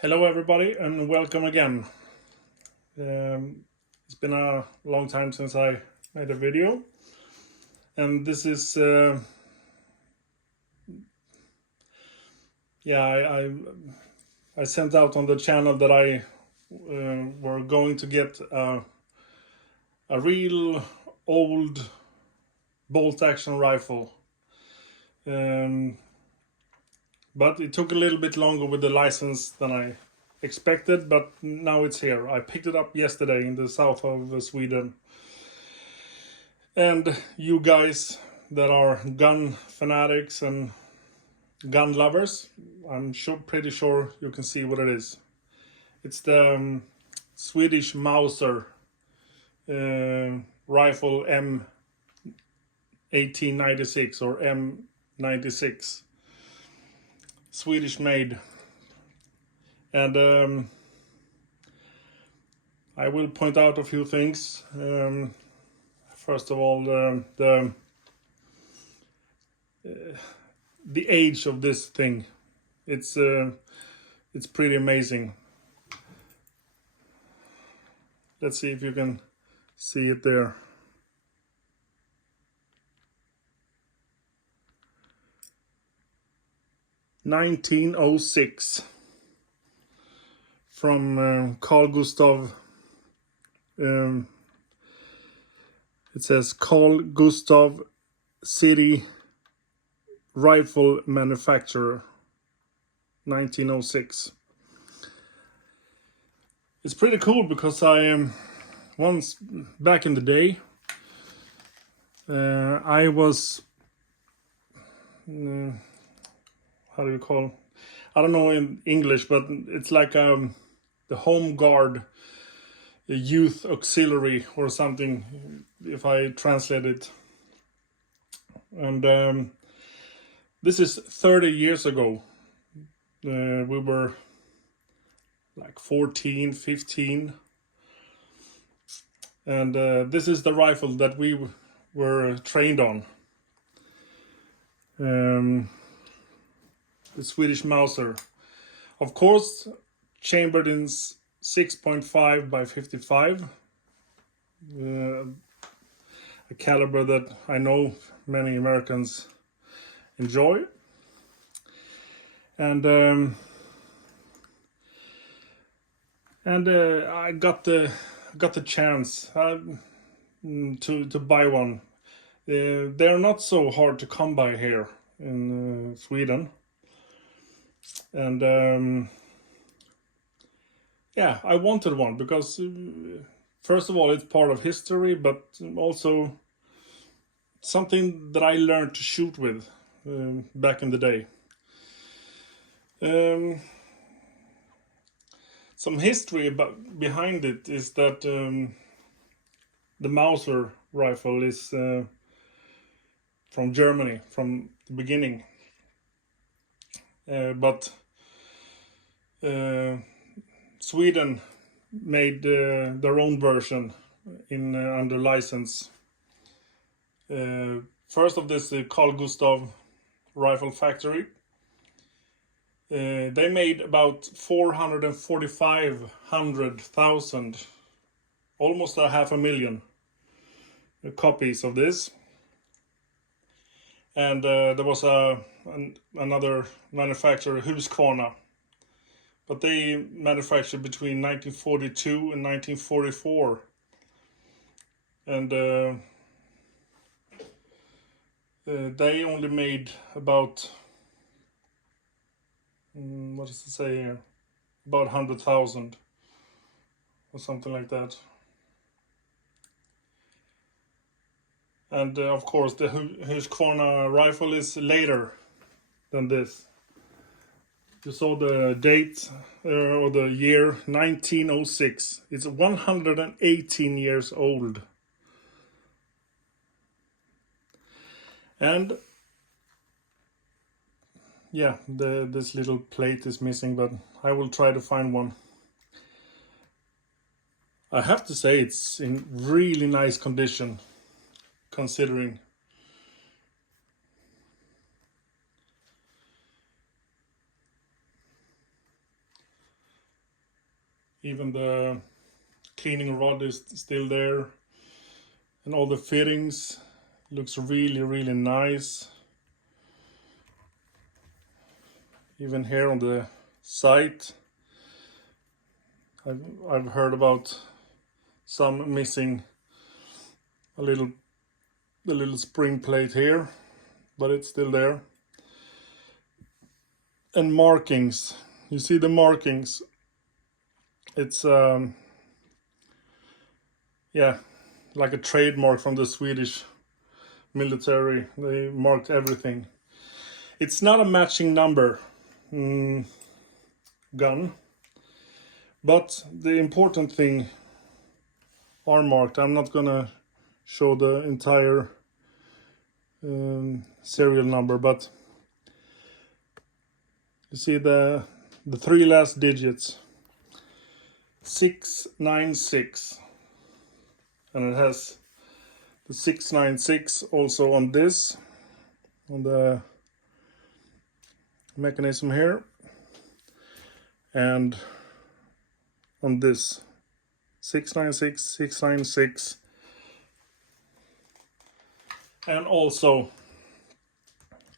Hello, everybody, and welcome again. It's been a long time since I made a video, and this is I sent out on the channel that I were going to get a real old bolt action rifle, um, but it took a little bit longer with the license than I expected, but now it's here. I picked it up yesterday in the south of Sweden. And you guys that are gun fanatics and gun lovers, I'm pretty sure you can see what it is. It's the Swedish Mauser rifle M 1896 or M96, Swedish made. And I will point out a few things. First of all, the age of this thing. It's pretty amazing. Let's see if you can see it there. (1906) from Carl Gustav. It says Carl Gustav City Rifle Manufacturer, 1906. It's pretty cool because I once back in the day I was how do you call? I don't know in English, but it's like the home guard, a youth auxiliary or something, if I translate it. And this is 30 years ago. We were like 14, 15. And this is the rifle that we were trained on. The Swedish Mauser. Of course, chambered in 6.5 by 55. A caliber that I know many Americans enjoy. And I got the chance to buy one. They're not so hard to come by here in Sweden. And yeah, I wanted one because first of all, it's part of history, but also something that I learned to shoot with back in the day. Some history behind it is that the Mauser rifle is from Germany from the beginning, but Sweden made their own version in under license. First of this Carl Gustav rifle factory. They made about 445,000, almost 500,000 copies of this. And there was another manufacturer, Husqvarna, but they manufactured between 1942 and 1944. And they only made about, what does it say here? About 100,000 or something like that. And of course, the Husqvarna rifle is later than this. You saw the date or the year 1906. It's 118 years old. And yeah, this little plate is missing, but I will try to find one. I have to say it's in really nice condition, considering. Even the cleaning rod is still there, and all the fittings looks really nice. Even here on the site, I've heard about some missing the little spring plate here, but it's still there. And markings, you see the markings. It's yeah, like a trademark from the Swedish military. They marked everything. It's not a matching number gun, but the important thing are marked. I'm not gonna show the entire serial number, but you see the three last digits, 696, and it has the 696 also on this, on the mechanism here, and on this 696, 696, and also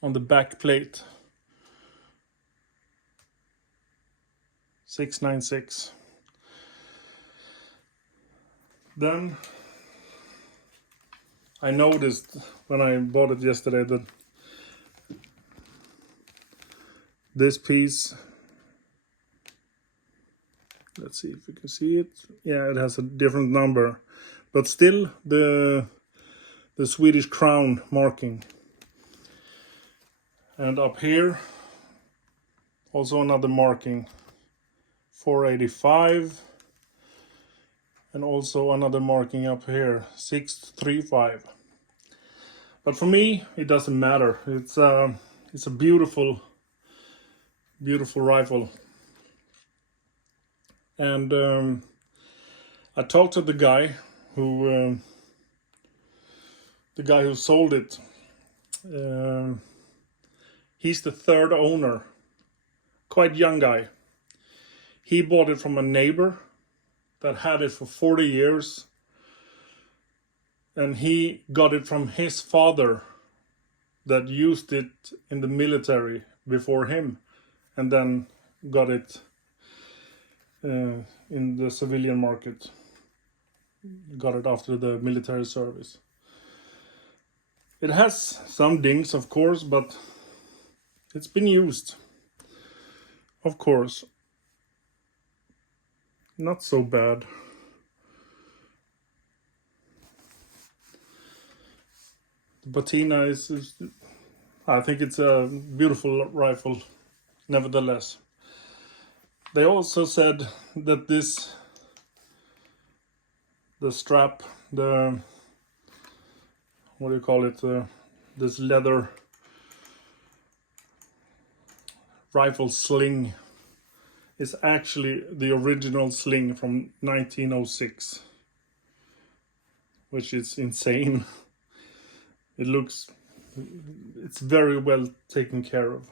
on the back plate 696. Then I noticed when I bought it yesterday that this piece, let's see if you can see it. Yeah, it has a different number, but still the Swedish crown marking. And up here also another marking, 485, and also another marking up here, 635. But for me it doesn't matter. It's a beautiful rifle. And I talked to the guy who sold it. He's the third owner, quite young guy. He bought it from a neighbor that had it for 40 years, and he got it from his father that used it in the military before him, and then got it in the civilian market. Got it after the military service. It has some dings, of course, but it's been used. Of course, not so bad. The patina is I think it's a beautiful rifle, nevertheless. They also said that the strap, what do you call it, this leather rifle sling is actually the original sling from 1906, which is insane. It's very well taken care of.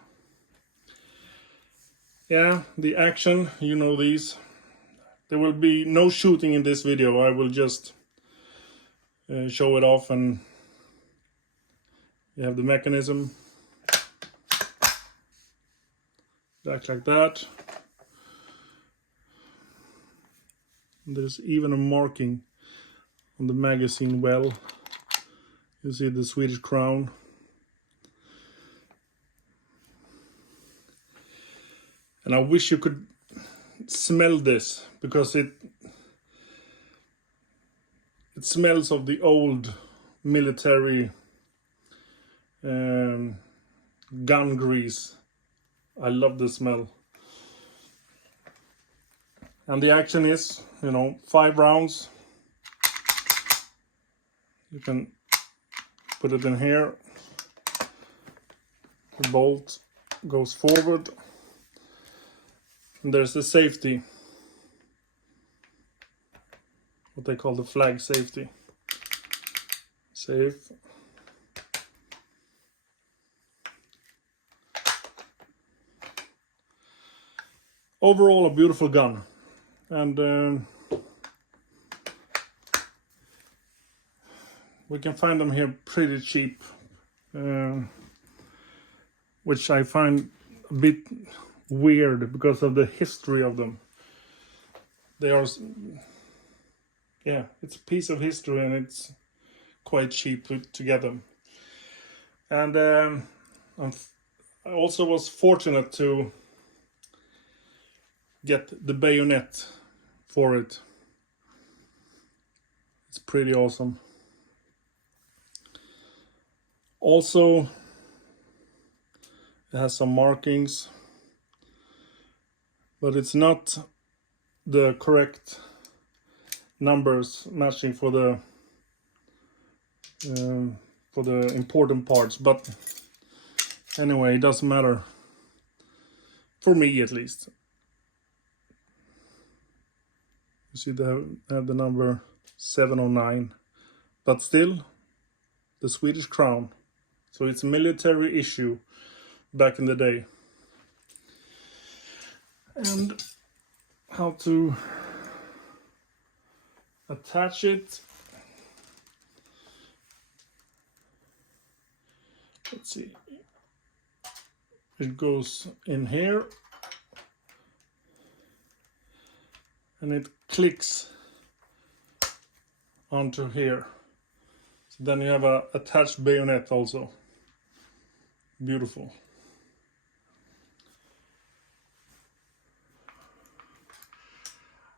Yeah, the action, you know these. There will be no shooting in this video. I will just show it off, and you have the mechanism. Back like that. And there's even a marking on the magazine well. You see the Swedish crown. And I wish you could smell this, because it smells of the old military gun grease. I love the smell. And the action is, 5 rounds. You can put it in here. The bolt goes forward. And there's the safety. What they call the flag safety. Safe. Overall, a beautiful gun. and we can find them here pretty cheap, which I find a bit weird because of the history of them. They are, yeah, it's a piece of history, and it's quite cheap to get them. And I also was fortunate to get the bayonet for it. It's pretty awesome. Also, it has some markings, but it's not the correct numbers matching for the important parts. But anyway, it doesn't matter, for me at least. You see, they have the number 709, but still the Swedish crown. So it's a military issue back in the day. And how to attach it. Let's see. It goes in here, and it clicks onto here. So then you have a attached bayonet also. Beautiful.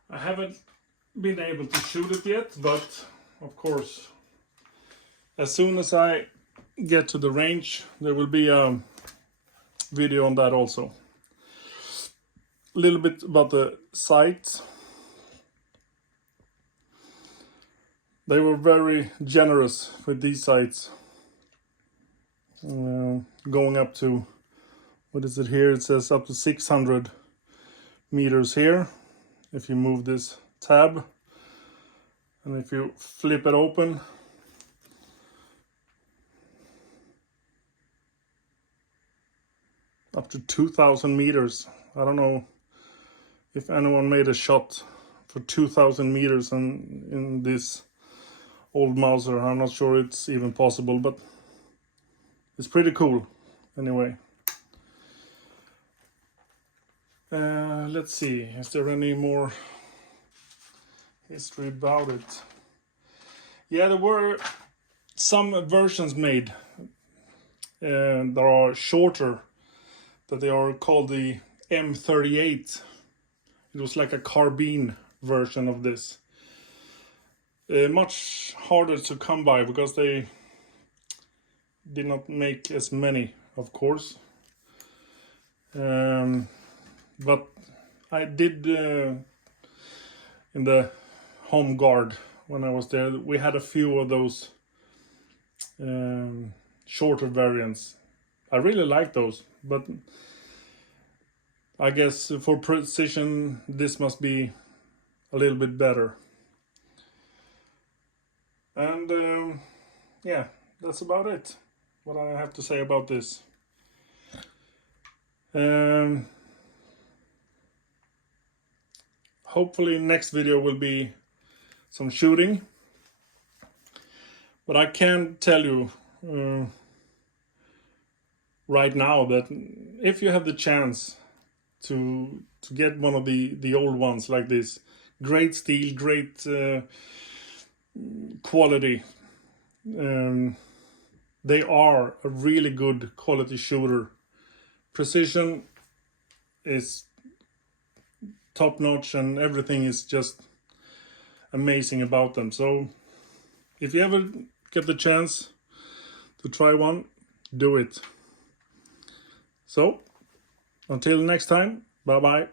I haven't been able to shoot it yet, but of course, as soon as I get to the range, there will be a video on that also. A little bit about the sights. They were very generous with these sights. Going up to, what is it here? It says up to 600 meters here. If you move this tab, and if you flip it open, up to 2,000 meters. I don't know if anyone made a shot for 2,000 meters in this old Mauser. I'm not sure it's even possible, but it's pretty cool anyway. Let's see, is there any more history about it? Yeah, there were some versions made that are shorter, that they are called the M38. It was like a carbine version of this. Much harder to come by because they did not make as many, of course. But I did in the home guard when I was there. We had a few of those shorter variants. I really like those, but I guess for precision this must be a little bit better. And yeah, that's about it. What I have to say about this. Hopefully next video will be some shooting. But I can tell you right now that if you have the chance to get one of the old ones like this, great steel, great quality, they are a really good quality shooter. Precision is top notch and everything is just amazing about them. So if you ever get the chance to try one, do it. So until next time, bye bye.